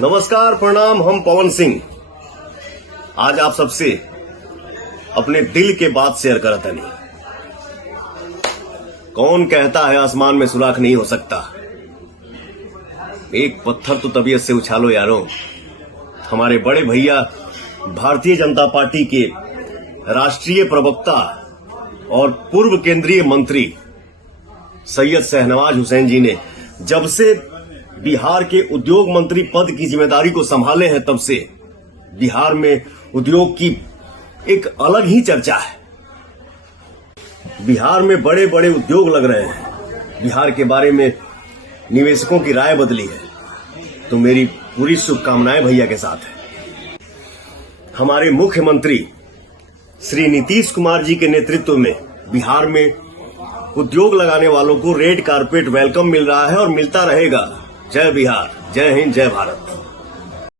नमस्कार, प्रणाम। हम पवन सिंह आज आप सबसे अपने दिल के बात शेयर करत हनी। कौन कहता है आसमान में सुराख नहीं हो सकता। एक पत्थर तो तबीयत से उछालो यारो। हमारे बड़े भैया भारतीय जनता पार्टी के राष्ट्रीय प्रवक्ता और पूर्व केंद्रीय मंत्री सैयद शहनवाज हुसैन जी ने जब से बिहार के उद्योग मंत्री पद की जिम्मेदारी को संभाले हैं, तब से बिहार में उद्योग की एक अलग ही चर्चा है। बिहार में बड़े बड़े उद्योग लग रहे हैं। बिहार के बारे में निवेशकों की राय बदली है। तो मेरी पूरी शुभकामनाएं भैया के साथ है। हमारे मुख्यमंत्री श्री नीतीश कुमार जी के नेतृत्व में बिहार में उद्योग लगाने वालों को रेड कारपेट वेलकम मिल रहा है और मिलता रहेगा। जय बिहार, जय हिंद, जय भारत।